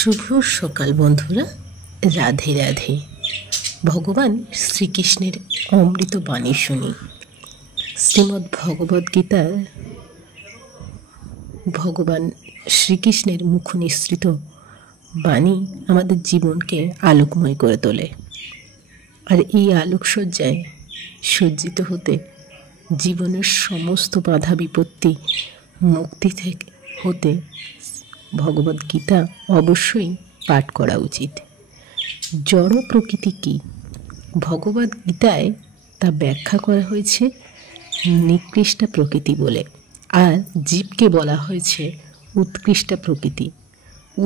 শুভ সকাল বন্ধুরা, রাধে রাধে। ভগবান শ্রীকৃষ্ণের অমৃত বাণী শুনি। শ্রীমদ্ ভগবদ গীতার ভগবান শ্রীকৃষ্ণের মুখ নিঃসৃত বাণী আমাদের জীবনকে আলোকময় করে তোলে। আর এই আলোকসজ্জায় সজ্জিত হতে জীবনের সমস্ত বাধা বিপত্তি মুক্তি থেকে হতে ভগবদ গীতা অবশ্যই পাঠ করা উচিত। জড় প্রকৃতি কী? ভগবদ গীতায় তা ব্যাখ্যা করা হয়েছে নিকৃষ্ট প্রকৃতি বলে, আর জীবকে বলা হয়েছে উৎকৃষ্ট প্রকৃতি।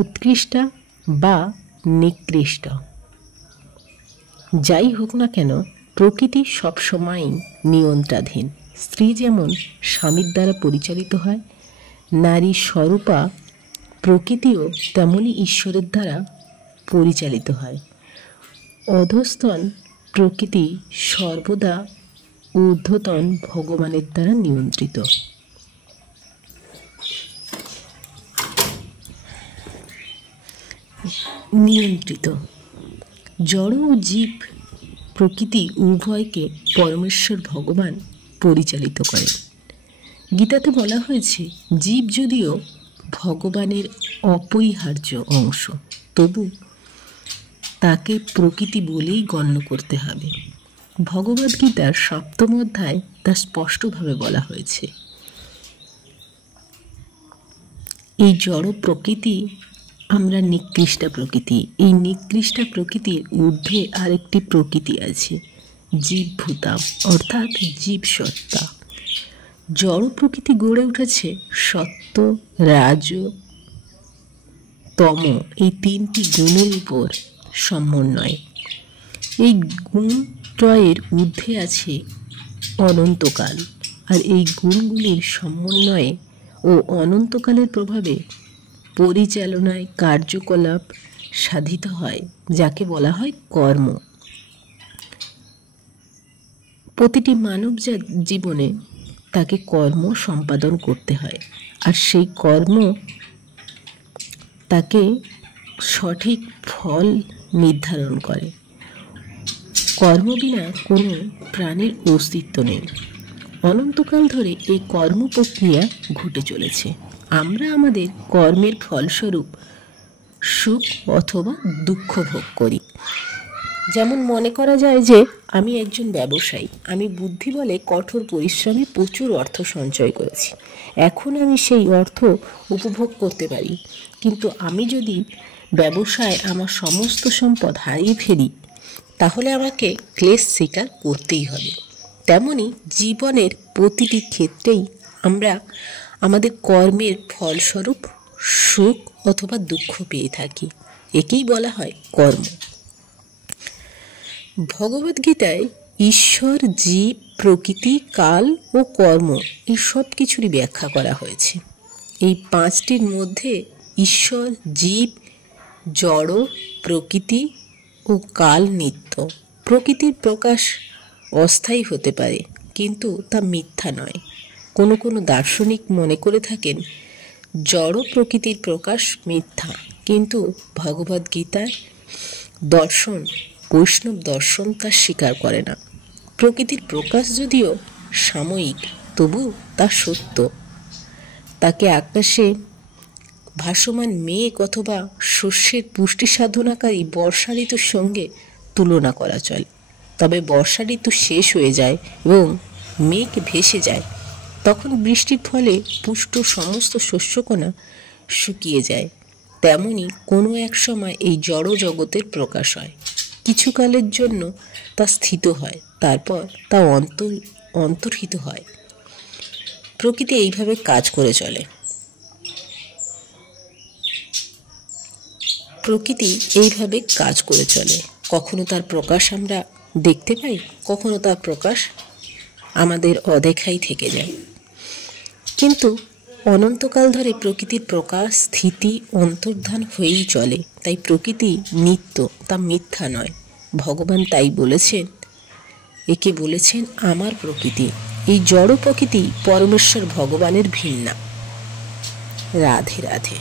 উৎকৃষ্ট বা নিকৃষ্ট যাই হোক না কেন, প্রকৃতি সবসময়ই নিয়ন্ত্রণাধীন। স্ত্রী যেমন স্বামীর দ্বারা পরিচালিত হয়, নারী স্বরূপা প্রকৃতিও তেমনই ঈশ্বরের দ্বারা পরিচালিত হয়। অধস্তন প্রকৃতি সর্বদা ঊর্ধ্বতন ভগবানের দ্বারা নিয়ন্ত্রিত। জড় ও জীব প্রকৃতি উভয়কে পরমেশ্বর ভগবান পরিচালিত করেন। গীতাতে বলা হয়েছে, জীব যদিও ভগবানের অপরিহার্য অংশ, তবু তাকে প্রকৃতি বলেই গণ্য করতে হবে। ভগবদ্গীতার 7ম অধ্যায় তা স্পষ্টভাবে বলা হয়েছে। এই জড় প্রকৃতি আমরা নিকৃষ্ট প্রকৃতি। এই নিকৃষ্ট প্রকৃতির ঊর্ধ্বে আরেকটি প্রকৃতি আছে, জীবভূতা অর্থাৎ জীবসত্তা। জড় প্রকৃতি গড়ে উঠেছে সত্য, রাজ, তম এই 3টি গুণের উপর সমন্বয়। এই গুণত্রয়ের ঊর্ধ্বে আছে অনন্তকাল, আর এই গুণগুলির সমন্বয়ে ও অনন্তকালের প্রভাবে পরিচালনায় কার্যকলাপ সাধিত হয়, যাকে বলা হয় কর্ম। প্রতিটি মানব জীবনে তাকে কর্ম সম্পাদন করতে হয়, আর সেই কর্ম তাকে সঠিক ফল নির্ধারণ করে। কর্ম বিনা কোনো প্রাণীর অস্তিত্ব নেই। অনন্তকাল ধরে এই কর্ম প্রক্রিয়া ঘটে চলেছে। আমরা আমাদের কর্মের ফলস্বরূপ সুখ অথবা দুঃখ ভোগ করি। যেমন মনে করা যায় যে আমি একজন ব্যবসায়ী, আমি বুদ্ধি বলে কঠোর পরিশ্রমে প্রচুর অর্থ সঞ্চয় করেছি, এখন আমি সেই অর্থ উপভোগ করতে পারি। কিন্তু আমি যদি ব্যবসায় আমার সমস্ত সম্পদ হারিয়ে ফেলি, তাহলে আমাকে ক্লেশ স্বীকার করতেই হবে। তেমনি জীবনের প্রতিটি ক্ষেত্রেই আমরা আমাদের কর্মের ফলস্বরূপ সুখ অথবা দুঃখ পেয়ে থাকি। একেই বলা হয় কর্ম। ভগবদ্গীতায় ঈশ্বর, জীব, প্রকৃতি, কাল ও কর্ম এই সব কিছুরই ব্যাখ্যা করা হয়েছে। এই 5টির মধ্যে ঈশ্বর, জীব, জড়, প্রকৃতি ও কাল নিত্য। প্রকৃতির প্রকাশ অস্থায়ী হতে পারে, কিন্তু তা মিথ্যা নয়। কোনো কোনো দার্শনিক মনে করে থাকেন জড় প্রকৃতির প্রকাশ মিথ্যা, কিন্তু ভগবদ্গীতার দর্শন, বৈষ্ণব দর্শন তা স্বীকার করে না। প্রকৃতির প্রকাশ যদিও সাময়িক, তবু তা সত্য। তাকে আকাশে ভাসমান মেঘ অথবা শস্যের পুষ্টি সাধনাকারী বর্ষা ঋতুর সঙ্গে তুলনা করা চলে। তবে বর্ষা ঋতু শেষ হয়ে যায় এবং মেঘ ভেসে যায়, তখন বৃষ্টির ফলে পুষ্ট সমস্ত শস্যকণা শুকিয়ে যায়। তেমনি কোনো এক সময় এই জড় জগতের প্রকাশ হয়, কিছুকালের জন্য তা স্থিত হয়, তারপর তা অন্তর্হিত হয়। প্রকৃতি এইভাবে কাজ করে চলে। কখনো তার প্রকাশ আমরা দেখতে পাই, কখনো তার প্রকাশ আমাদের অদেখাই থেকে যায়। কিন্তু অনন্তকাল ধরে প্রকৃতির প্রকাশ, স্থিতি, অন্তর্ধান হয়েই চলে। তাই প্রকৃতি নিত্য, তা মিথ্যা নয়। ভগবান তাই বলেছেন, একে বলেছেন আমার প্রকৃতি। এই জড় প্রকৃতি পরমেশ্বর ভগবানের ভিন্না। রাধে রাধে।